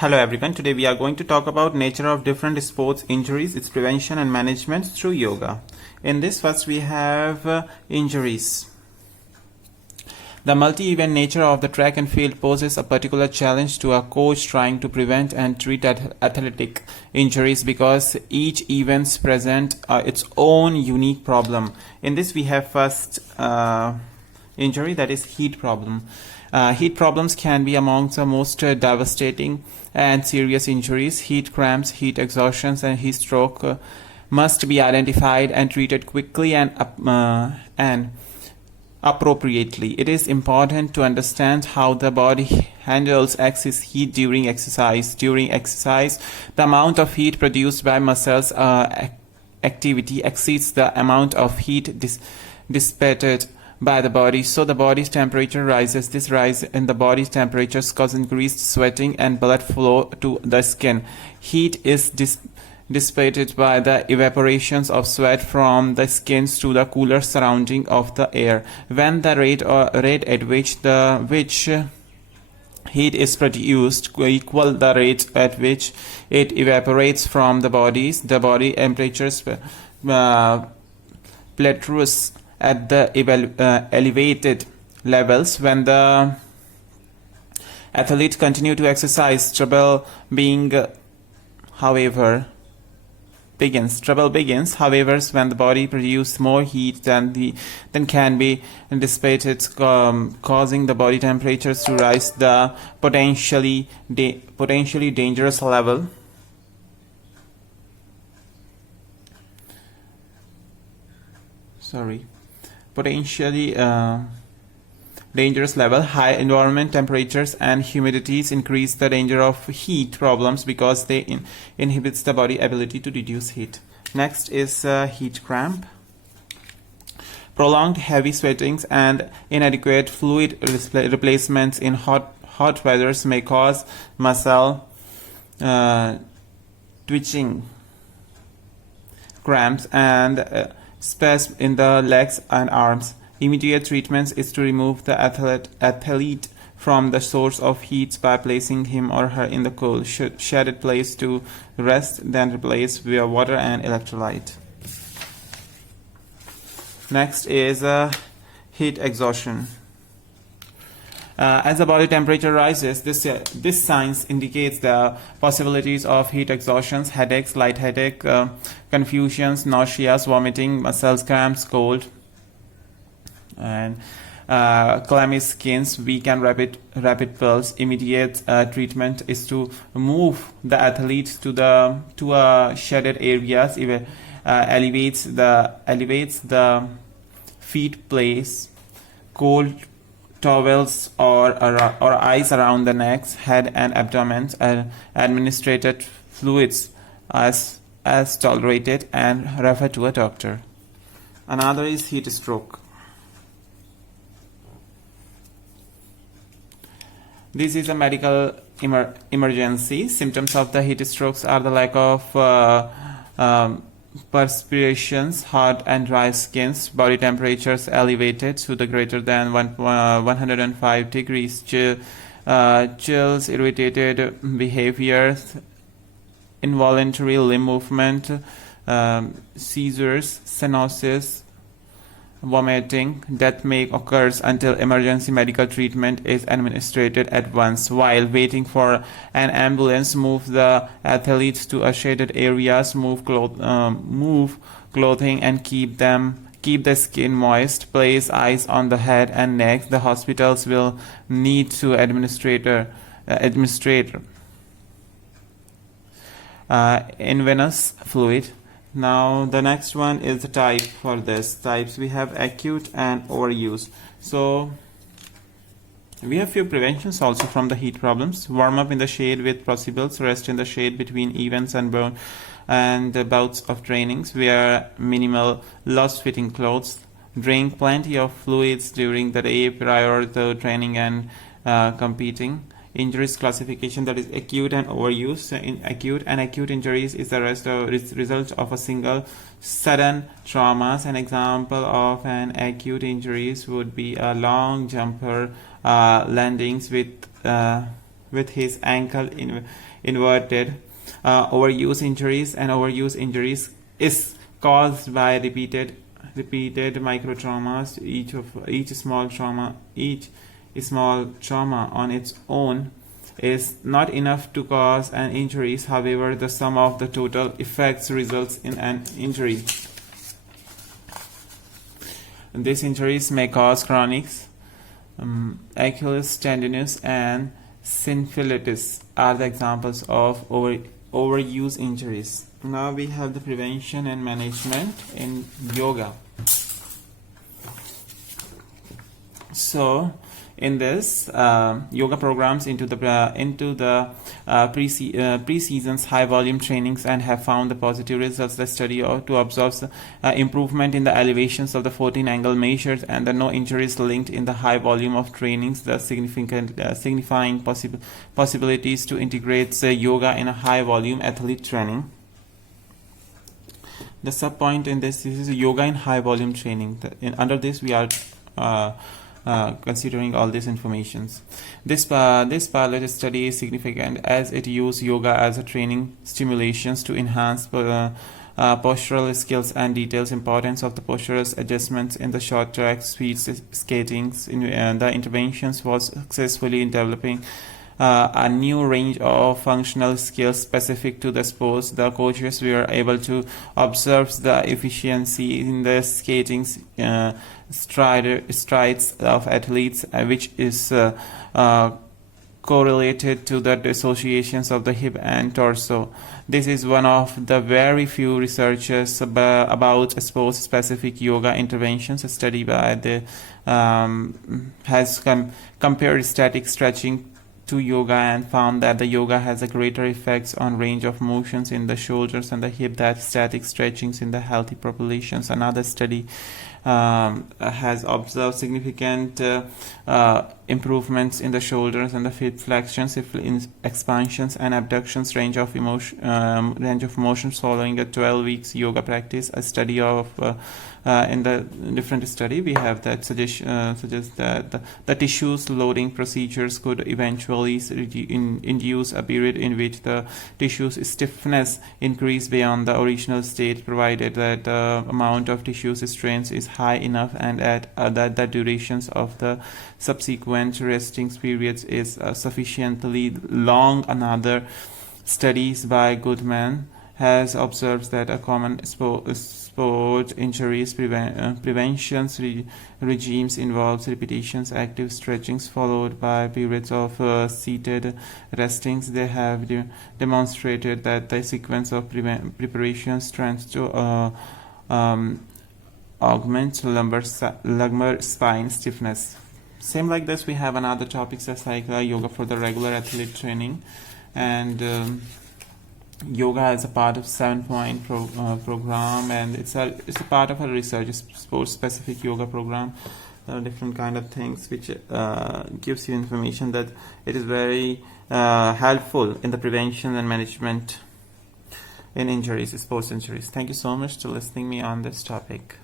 Hello everyone, today we are going to talk about nature of different sports injuries, its prevention and management through yoga. In this first we have injuries. The multi-event nature of the track and field poses a particular challenge to a coach trying to prevent and treat athletic injuries because each event presents its own unique problem. In this we have first injury, that is heat problem. Heat problems can be among the most devastating and serious injuries. Heat cramps, heat exhaustions, and heat stroke must be identified and treated quickly and appropriately. It is important to understand how the body handles excess heat during exercise. During exercise, the amount of heat produced by muscles activity exceeds the amount of heat dissipated by the body, so the body's temperature rises. This rise in the body's temperature causes increased sweating and blood flow to the skin. Heat is dissipated by the evaporations of sweat from the skin to the cooler surrounding of the air. When the rate at which heat is produced equal the rate at which it evaporates from the body temperatures plateaus at the elevated levels. When the athletes continue to exercise, trouble begins. However, when the body produces more heat than can be dissipated, causing the body temperatures to rise the potentially dangerous level. Potentially dangerous level. High environment temperatures and humidities increase the danger of heat problems because they inhibits the body ability to reduce heat. Next is heat cramp. Prolonged heavy sweatings and inadequate fluid replacements in hot weathers may cause muscle twitching, cramps, and spasm in the legs and arms. Immediate treatment is to remove the athlete from the source of heat by placing him or her in the cool, shaded place to rest, then replace via water and electrolyte. Next is heat exhaustion. As the body temperature rises, this signs indicates the possibilities of heat exhaustions, headaches, light headache, confusions, nausea, vomiting, muscle cramps, cold, and clammy skins, weak and rapid pulse. Immediate treatment is to move the athlete to shaded areas, elevates the feet, place cold towels or ice around the neck, head, and abdomen, and administrated fluids as tolerated, and refer to a doctor. Another is heat stroke. This is a medical emergency. Symptoms of the heat strokes are the lack of perspirations, hot and dry skins, body temperatures elevated to the greater than 105 degrees, chills, irritated behaviors, involuntary limb movement, seizures, cyanosis, vomiting. Death may occur until emergency medical treatment is administered at once. While waiting for an ambulance, move the athletes to shaded areas, move clothing, and keep the skin moist. Place ice on the head and neck. The hospitals will need to administer intravenous fluid. Now the next one is the type. For this types we have acute and overuse. So we have few preventions also from the heat problems. Warm up in the shade with possibles. Rest in the shade between events and bouts of trainings. Wear minimal loose fitting clothes. Drink plenty of fluids during the day prior to training and competing. Injuries classification, that is acute and overuse. In acute injuries is the result of a single sudden trauma. An example of an acute injuries would be a long jumper landings with with his ankle inverted. Overuse injuries, and overuse injuries is caused by repeated microtraumas. Each small trauma on its own is not enough to cause an injury. However, the sum of the total effects results in an injury. These injuries may cause chronic Achilles tendinous and syphilitis are the examples of overuse injuries. Now we have the prevention and management in yoga. So in this, yoga programs into the pre-seasons high volume trainings and have found the positive results. The study to observe improvement in the elevations of the 14 angle measures and the no injuries linked in the high volume of trainings, the signifying possibilities to integrate yoga in a high volume athlete training. The sub point in this is yoga in high volume training. Under this we are considering all these informations. This pilot study is significant as it uses yoga as a training stimulations to enhance postural skills and details importance of the postural adjustments in the short track speed skating. The interventions was successfully in developing a new range of functional skills specific to the sports. The coaches were able to observe the efficiency in the skating strides of athletes, which is correlated to the dissociations of the hip and torso. This is one of the very few researches about sports-specific yoga interventions. A study by the has compared static stretching to yoga and found that the yoga has a greater effects on range of motions in the shoulders and the hip than static stretchings in the healthy populations. Another study has observed significant improvements in the shoulders and the hip flexions, expansions, and abductions range of motion following a 12 weeks yoga practice. A study of in the different study we have that suggests that the tissues loading procedures could eventually induce a period in which the tissue's stiffness increase beyond the original state, provided that the amount of tissues strains is high enough and that the durations of the subsequent resting periods is sufficiently long. Another studies by Goodman has observed that a common sport injuries prevention regimes involves repetitions, active stretchings followed by periods of seated restings. They have demonstrated that the sequence of preparations tends to augment lumbar spine stiffness. Same like this, we have another topics as like yoga for the regular athlete training, and yoga is a part of 7-point program, and it's a part of a research sports specific yoga program. There are different kind of things which gives you information that it is very helpful in the prevention and management in injuries, sports injuries. Thank you so much for listening me on this topic.